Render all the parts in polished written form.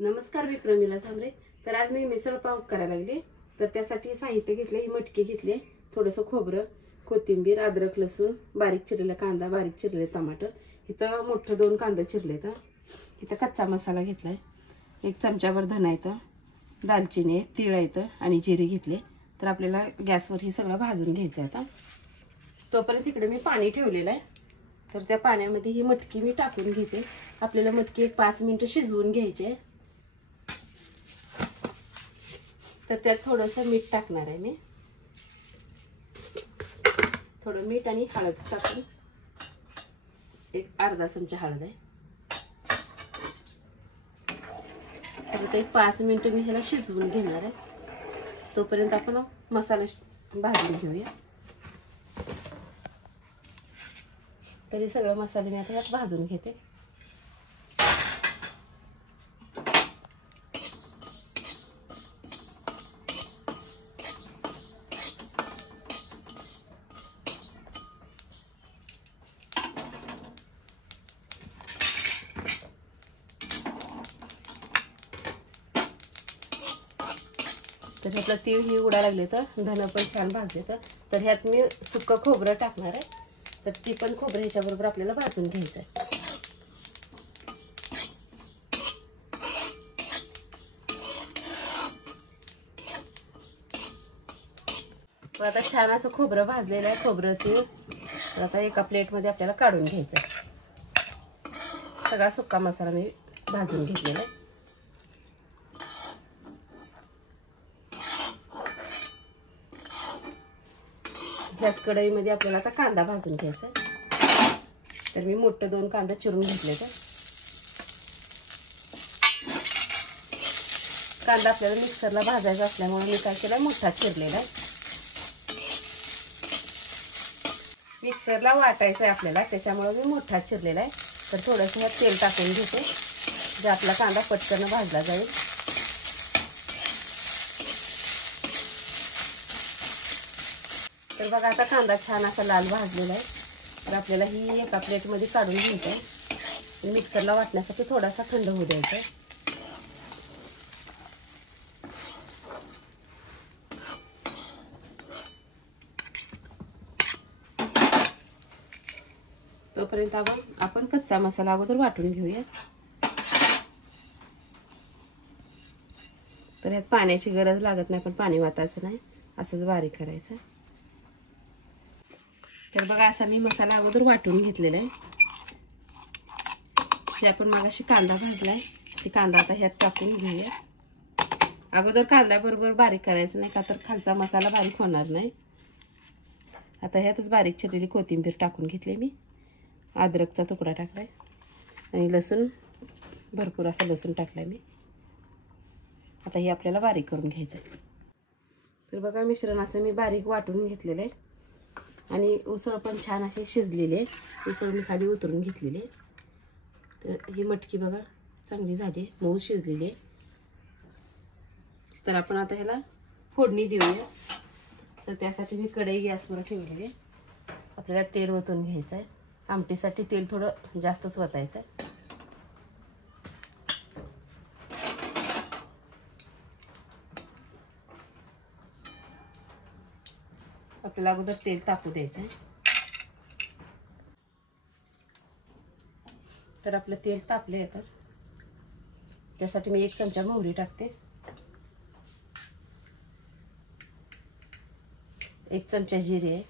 नमस्कार, मी प्रमिला सांबरे। तर आज मी मिसळ पाव करायला लागले। तर त्यासाठी साहित्य घेतले, ही मटकी घेतले, थोडंसं खोबरं, कोथिंबीर, अद्रक, लसूण, बारीक चिरलेला कांदा, बारीक चिरलेले टमाटर, इथं मोठं 2 कांदे चिरलेत, इथं कच्चा मसाला घेतलाय, 1 चमचाभर धना इथं, दालचिनी आहे, तीळ आहे आणि जिरे घेतले। तर आपल्याला गॅसवर हे सगळं भाजून घ्यायचं आहे। आता तोपर्यंत इकडे मी पाणी ठेवलेलं आहे। तर त्या पाण्यामध्ये ही मटकी मी टाकून घेते। आपल्याला मटकी एक 5 मिनिटं शिजवून घ्यायची आहे। तर त्यात थोडंसं मीठ टाकणार आहे मी, थोडं मीठ आणि हळद टाकून, एक अर्धा चमचा हळद आहे। तर एक 5 मिनिटं मी ह्याला शिजवून घेणार आहे। तोपर्यंत आपण मसाला भाजून घेऊया। तरी सगळं मसाले मी आता यात भाजून घेते। तर ह्यातलं तीळ ही उडायला लागले, तर धन पण छान भाजले। तर ह्यात मी सुक्क खोबरं टाकणार आहे। तर ती पण खोबरं ह्याच्याबरोबर आपल्याला भाजून घ्यायचं आहे। तर आता छान असं खोबरं भाजलेलं आहे, खोबरं तीळ। तर आता एका प्लेटमध्ये आपल्याला काढून घ्यायचं आहे। सगळा सुक्का मसाला मी भाजून घेतलेला आहे। ह्याच कढईमध्ये आपल्याला आता कांदा भाजून घ्यायचा आहे। तर मी मोठे 2 कांदे चिरून घेतले। तर कांदा आपल्याला मिक्सरला भाजायचा असल्यामुळे मी काय केलं, मोठा चिरलेला आहे। मिक्सरला वाटायचं आहे आपल्याला, त्याच्यामुळे मी मोठा चिरलेला आहे। तर थोडंसं तेल टाकून घेते, जे आपला कांदा पटकन भाजला जाईल। तर बघा, आता कांदा छान असा लाल भाजलेला आहे। तर आपल्याला ही एका प्लेटमध्ये काढून घ्यायचं आहे। मिक्सरला वाटण्यासाठी थोडासा थंड होऊ द्यायचा आहे। तोपर्यंत आपण कच्चा मसाला अगोदर वाटून घेऊया। तर यात पाण्याची गरज लागत नाही, पण पाणी वाटायचं नाही, असंच बारीक करायचं। तर बघा, असा मी मसाला अगोदर वाटून घेतलेला आहे। जे आपण मगाशी कांदा भाजलाय, ते कांदा आता ह्यात टाकून घेऊया। अगोदर कांदा बरोबर बारीक करायचं नाही, का तर खालचा मसाला बारीक होणार नाही। आता ह्यातच बारीक चिरलेली कोथिंबीर टाकून घेतली मी, अद्रकचा तुकडा टाकलाय आणि लसूण, भरपूर असा लसूण टाकलाय मी। आता हे आपल्याला बारीक करून घ्यायचं आहे। तर बघा, मिश्रण असं मी बारीक वाटून घेतलेलं आहे आणि उसळ पण छान अशी शिजलेली आहे। उसळ मी खाली उतरून घेतलेली आहे। तर ही मटकी बघा चांगली झाली, मऊ शिजलेली आहे। तर आपण आता ह्याला फोडणी देऊया। तर त्यासाठी मी कढई गॅसवर ठेवलेली आहे। आपल्याला तेल ओतून घ्यायचं आहे। आमटीसाठी तेल थोडं जास्तच ओतायचं आहे। आपल्याला अगोदर तेल तापू द्यायचं आहे। तर आपलं तेल तापले आहे। तर त्यासाठी मी 1 चमचा मोहरी टाकते, 1 चमचा जिरे,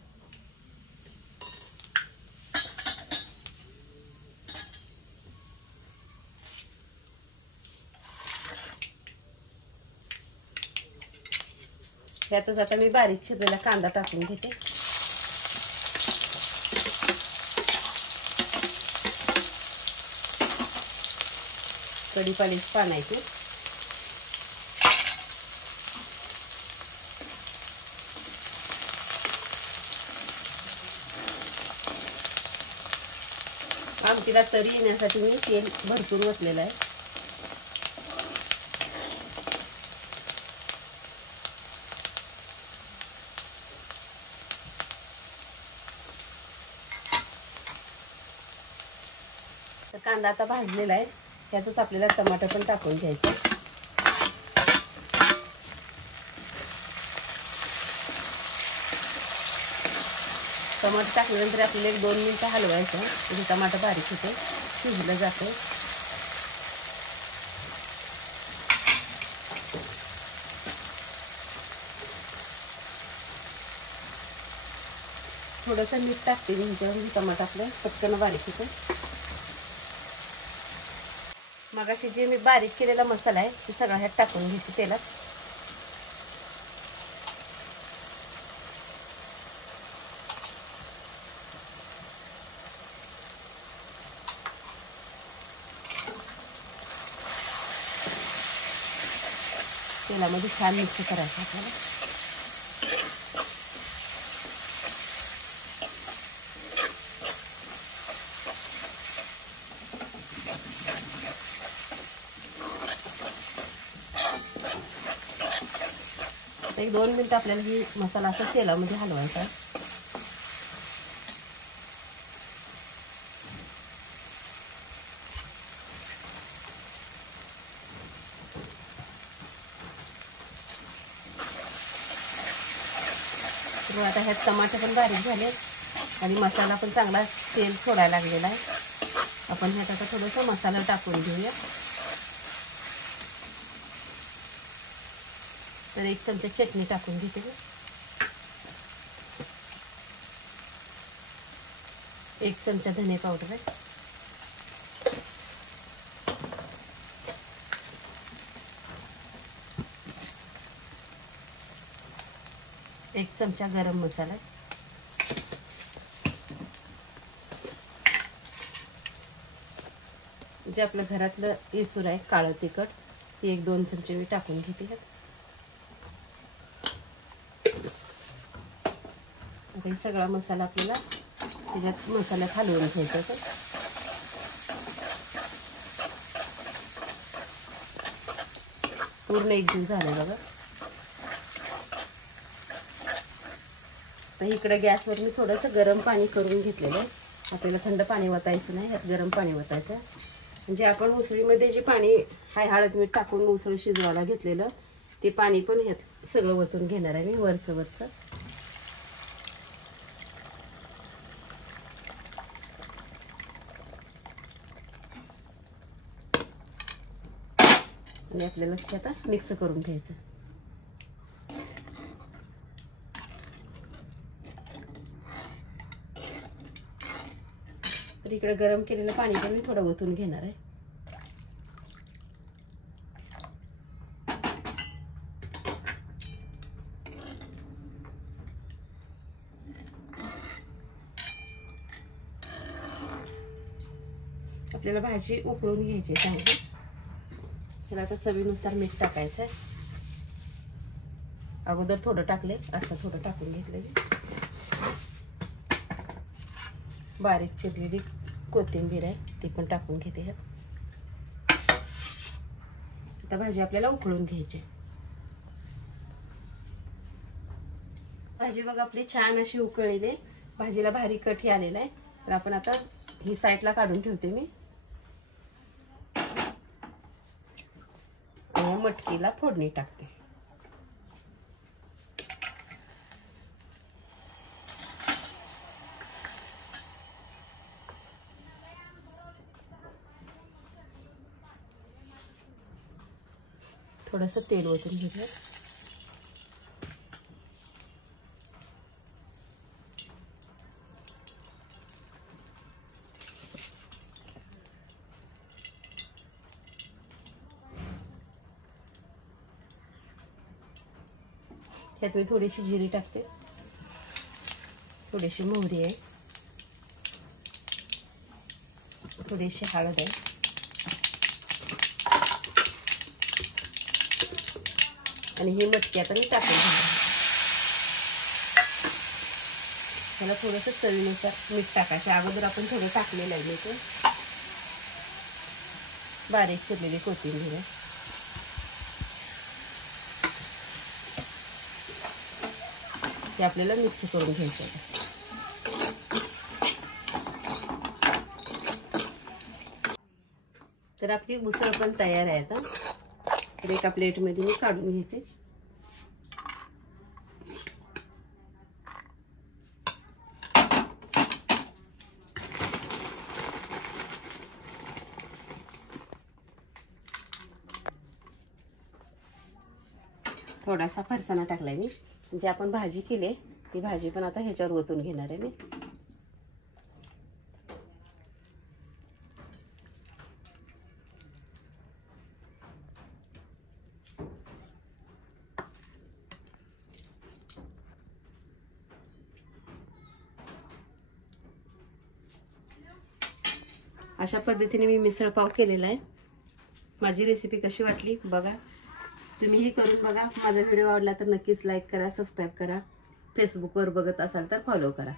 ह्यातच आता मी बारीक चिरलेला कांदा टाकून घेते। कढीपाल्याची पानं आहेत। आमटीला तरी येण्यासाठी मी तेल भरपूर ओतलेलं आहे। तर कांदा आता भाजलेला आहे। त्यातच आपल्याला टमाटर पण टाकून घ्यायचं. टमाटर टाकल्यानंतर आपल्याला 1-2 मिनिटं हलवायचं म्हणजे टमाटर बारीक होते, शिजलं जाते. थोडंसं मीठ टाकते मी म्हणजे टमाटर आपलं पटकन बारीक होते. मगाशी जे मी बारीक केलेला मसाला आहे ते सगळा ह्यात टाकून घेते तेलात. तेलामध्ये छान मिक्स करायचं आपल्याला. एक 2 मिनिटं आपल्याला ही मसाला असा तेलामध्ये हलवायचा. तर आता ह्यात टमाटर पण बारीक झाले आणि मसाला पण चांगला तेल सोडायला लागलेला आहे. आपण ह्यात आता थोडंसं मसाला टाकून घेऊया. तर 1 चमचा चटणी टाकून घेते. 1 चमचा धने पावडर आहे. एक चमचा गरम मसाला आहे. जे आपल्या घरातलं इसूर आहे काळं तिखट ते 1-2 चमचे मी टाकून घेते. आता हे सगळा मसाला आपल्याला त्याच्यात मसाल्यात हलवून घ्यायचा. पूर्ण एकजीव झालं बघा. तर इकडे गॅसवर मी थोडंसं गरम पाणी करून घेतलेलं आहे. आपल्याला थंड पाणी वतायचं नाही, ह्यात गरम पाणी वतायचं. म्हणजे आपण उसळीमध्ये जे पाणी हाय हळद मीठ टाकून उसळ शिजवायला घेतलेलं ते पाणी पण ह्यात सगळं वतून घेणार आहे मी वरचं. आणि आपल्याला ते आता मिक्स करून घ्यायचं. तर इकडे गरम केलेलं पाणी पण मी थोडं ओतून घेणार आहे. आपल्याला भाजी उकळून घ्यायची चांगली. त्याला आता चवीनुसार मीठ टाकायचं आहे. अगोदर थोडं टाकले, आता थोडं टाकून घेतलं. बारीक चिरलेली कोथिंबीर आहे ती पण टाकून घेते ह्यात. आता भाजी आपल्याला उकळून घ्यायची. भाजी बघा आपली छान अशी उकळलेली आहे. भाजीला भारी कठी आलेला आहे. तर आपण आता ही साईडला काढून ठेवते मी. आणि मटकीला फोडणी टाकते. थोडंसं तेल ओतून घेऊया. ह्यात मी थोडीशी जिरी टाकते, थोडीशी मोहरी आहे, थोडीशी हळद आहे आणि ही मटकी आता मी टाकून घेते. त्याला थोडंसं चवीनुसार मीठ टाकायचं. अगोदर आपण थोडं टाकलेलं आहे ते. बारीक चिरलेली कोथिंबीर आहे. ते आपल्याला मिक्स करून घ्यायचं आहे. तर आपली उसळ पण तयार आहे आता. तर एका प्लेटमध्ये मी काढून घेते. थोडासा फरसाणा टाकलाय मी. म्हणजे आपण भाजी केली ती भाजी पण आता ह्याच्यावर ओतून घेणार आहे मी. अशा पद्धतीने मी मिसळ पाव केलेला आहे. माझी रेसिपी कशी वाटली बघा. तुम्हीही करून बघा. माझा व्हिडिओ आवडला तर नक्कीच लाईक करा, सबस्क्राईब करा. फेसबुकवर बघत असाल तर फॉलो करा.